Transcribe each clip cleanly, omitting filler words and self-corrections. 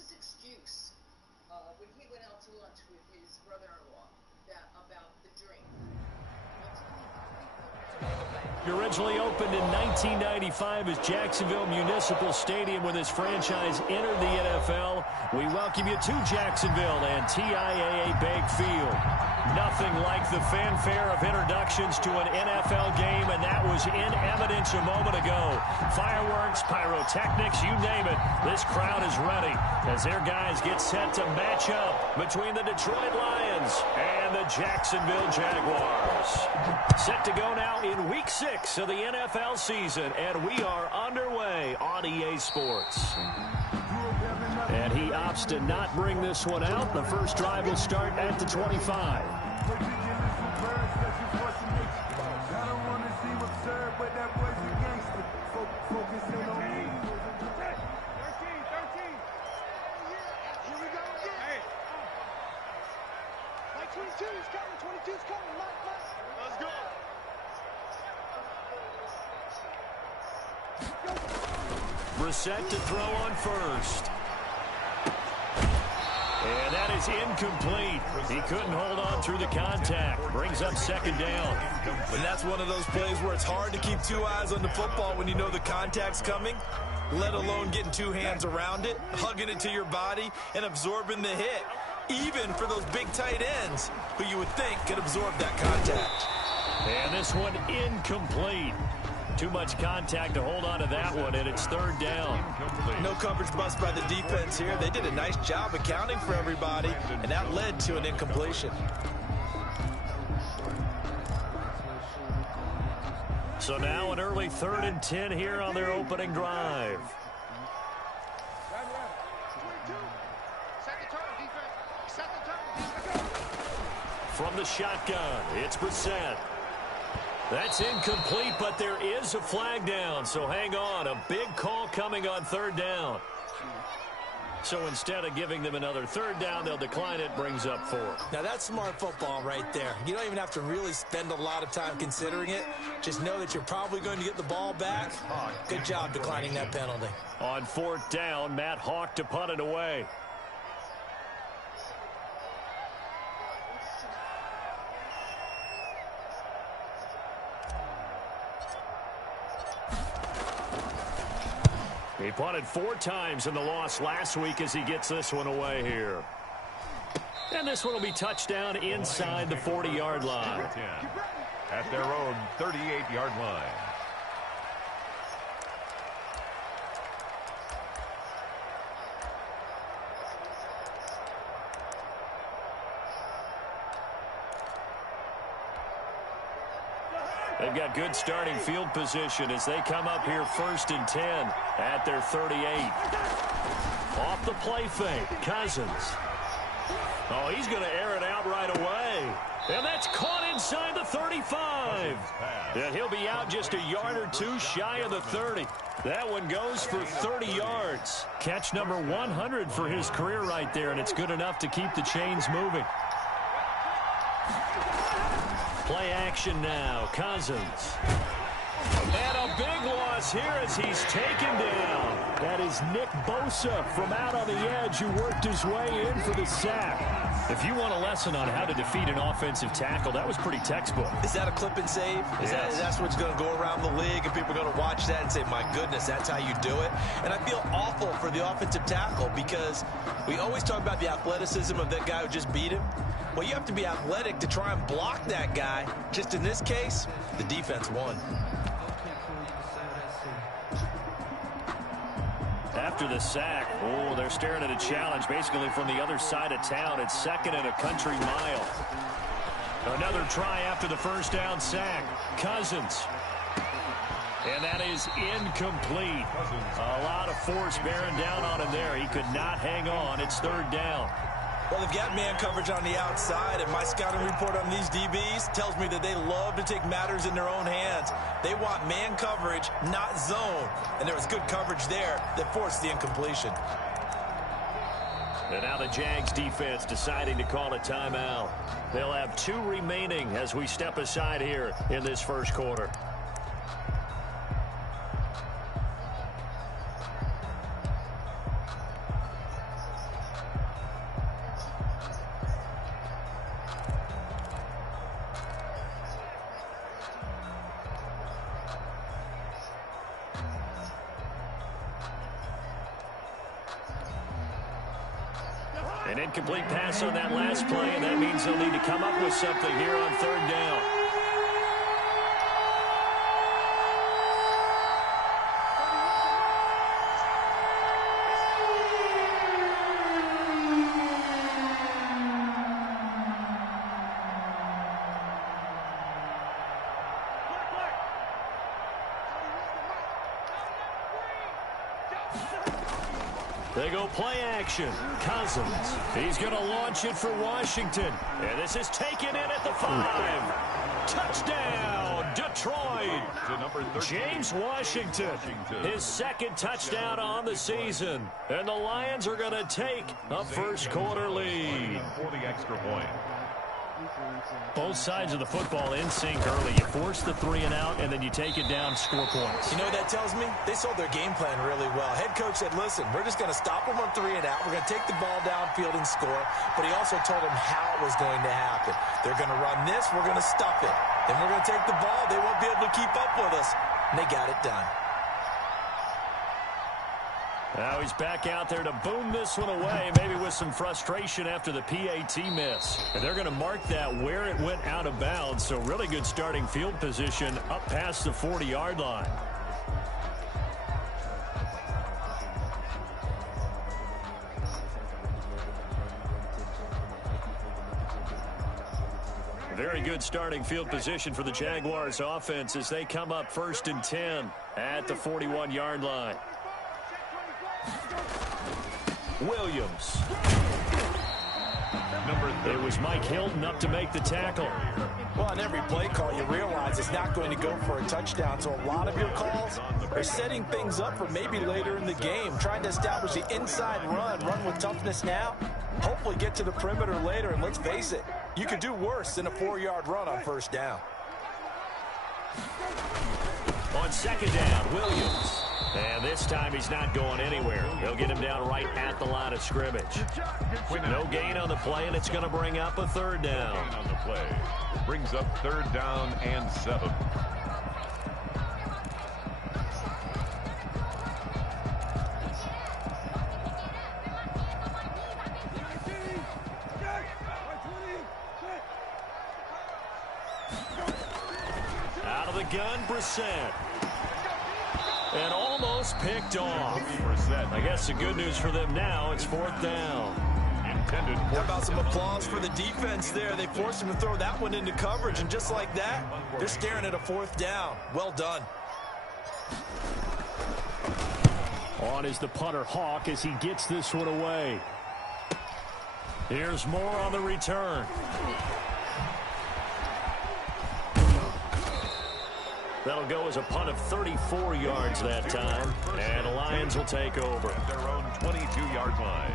his excuse when he went out to lunch with his brother-in-law about the drink? It originally opened in 1995 as Jacksonville Municipal Stadium when this franchise entered the NFL. We welcome you to Jacksonville and TIAA Bank Field. Nothing like the fanfare of introductions to an NFL game, and that was in evidence a moment ago. Fireworks, pyrotechnics, you name it. This crowd is ready as their guys get set to match up between the Detroit Lions and the Jacksonville Jaguars. Set to go now in Week 6 of the NFL season, and we are underway on EA Sports. And he opts to not bring this one out. The first drive will start at the 25. Brissett to throw on first. And that is incomplete. He couldn't hold on through the contact. Brings up second down. And that's one of those plays where it's hard to keep two eyes on the football when you know the contact's coming, let alone getting two hands around it, hugging it to your body, and absorbing the hit, even for those big tight ends who you would think could absorb that contact. And this one incomplete. Too much contact to hold on to that one, and it's third down. No coverage bust by the defense here. They did a nice job accounting for everybody, and that led to an incompletion. So now an early 3rd and 10 here on their opening drive. From the shotgun, it's Brissett. That's incomplete, but there is a flag down, so hang on. A big call coming on third down. So instead of giving them another third down, they'll decline it, brings up 4. Now that's smart football right there. You don't even have to really spend a lot of time considering it. Just know that you're probably going to get the ball back. Good job declining that penalty. On 4th down, Matt Hawk to punt it away. He punted 4 times in the loss last week as he gets this one away here. And this one will be touchdown inside the 40-yard line. At their own 38-yard line. They've got good starting field position as they come up here 1st and 10 at their 38. Off the play fake, Cousins. Oh, he's going to air it out right away. And that's caught inside the 35. And he'll be out just a yard or two shy of the 30. That one goes for 30 yards. Catch number 100 for his career right there, and it's good enough to keep the chains moving. Play action now, Cousins. And a big loss here as he's taken down. That is Nick Bosa from out on the edge who worked his way in for the sack. If you want a lesson on how to defeat an offensive tackle, that was pretty textbook. Is that a clip and save? That's what's going to go around the league, and people are going to watch that and say, my goodness, that's how you do it? And I feel awful for the offensive tackle because we always talk about the athleticism of that guy who just beat him. Well, you have to be athletic to try and block that guy. Just in this case, the defense won. After the sack, they're staring at a challenge basically from the other side of town. It's 2nd and a country mile. Another try after the first down sack. Cousins. And that is incomplete. A lot of force bearing down on him there. He could not hang on. It's 3rd down. Well, they've got man coverage on the outside, and my scouting report on these DBs tells me that they love to take matters in their own hands. They want man coverage, not zone. And there was good coverage there that forced the incompletion. And now the Jags defense deciding to call a timeout. They'll have 2 remaining as we step aside here in this first quarter. An incomplete pass on that last play, and that means they'll need to come up with something here on third down. They go play action. Cousins. He's going to launch it for Washington. And this is taken in at the 5. Touchdown, Detroit. James Washington, his second touchdown on the season. And the Lions are going to take a first quarter lead. For the extra point. Both sides of the football in sync early. You force the 3 and out, and then you take it down, score points. You know what that tells me? They sold their game plan really well. Head coach said, listen, we're just going to stop them on 3 and out. We're going to take the ball downfield and score. But he also told them how it was going to happen. They're going to run this. We're going to stuff it. Then we're going to take the ball. They won't be able to keep up with us. And they got it done. Now he's back out there to boom this one away, maybe with some frustration after the PAT miss. And they're going to mark that where it went out of bounds, so really good starting field position up past the 40-yard line. Very good starting field position for the Jaguars offense as they come up 1st and 10 at the 41-yard line. Williams. It was Mike Hilton up to make the tackle. Well, on every play call, you realize it's not going to go for a touchdown. So a lot of your calls are setting things up for maybe later in the game, trying to establish the inside run with toughness now, hopefully get to the perimeter later. And let's face it, you could do worse than a 4-yard run on first down. On second down, Williams. And this time he's not going anywhere. They'll get him down right at the line of scrimmage. No gain on the play, and it's going to bring up a 3rd down. On the play. Brings up 3rd down and 7. Out of the gun, Brissett. And almost picked off. I guess the good news for them now, it's 4th down. How about some applause for the defense there? They forced him to throw that one into coverage, and just like that, they're staring at a 4th down. Well done. On is the punter Hawk as he gets this one away. Here's more on the return. That'll go as a punt of 34 yards that time. And the Lions will take over. At their own 22-yard line.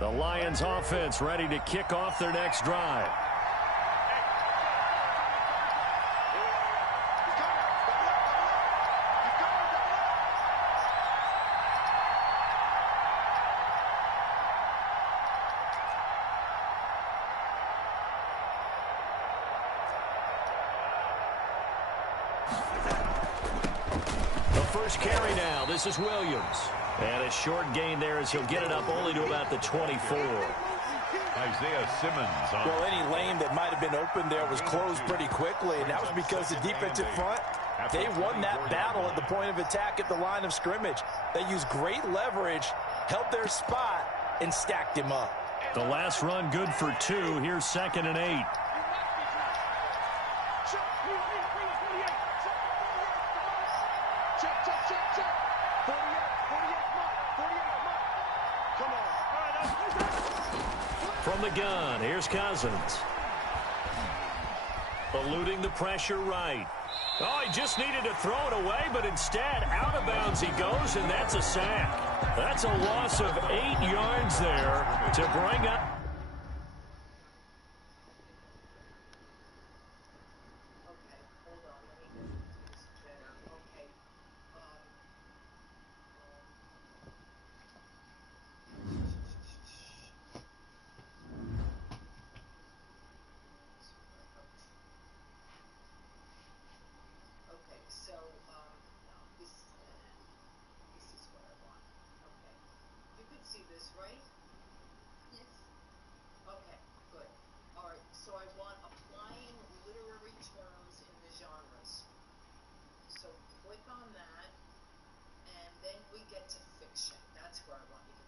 The Lions offense ready to kick off their next drive. Carry now. This is Williams. And a short gain there as he'll get it up only to about the 24. Isaiah Simmons. Well, any lane that might have been open there was closed pretty quickly, and that was because the defensive front, they won that battle at the point of attack at the line of scrimmage. They used great leverage, held their spot, and stacked him up. The last run good for 2. Here's 2nd and 8. From the gun, here's Cousins. Eluding the pressure right. Oh, he just needed to throw it away, but instead, out of bounds he goes, and that's a sack. That's a loss of 8 yards there to bring up. So click on that, and then we get to fiction. That's where I want you to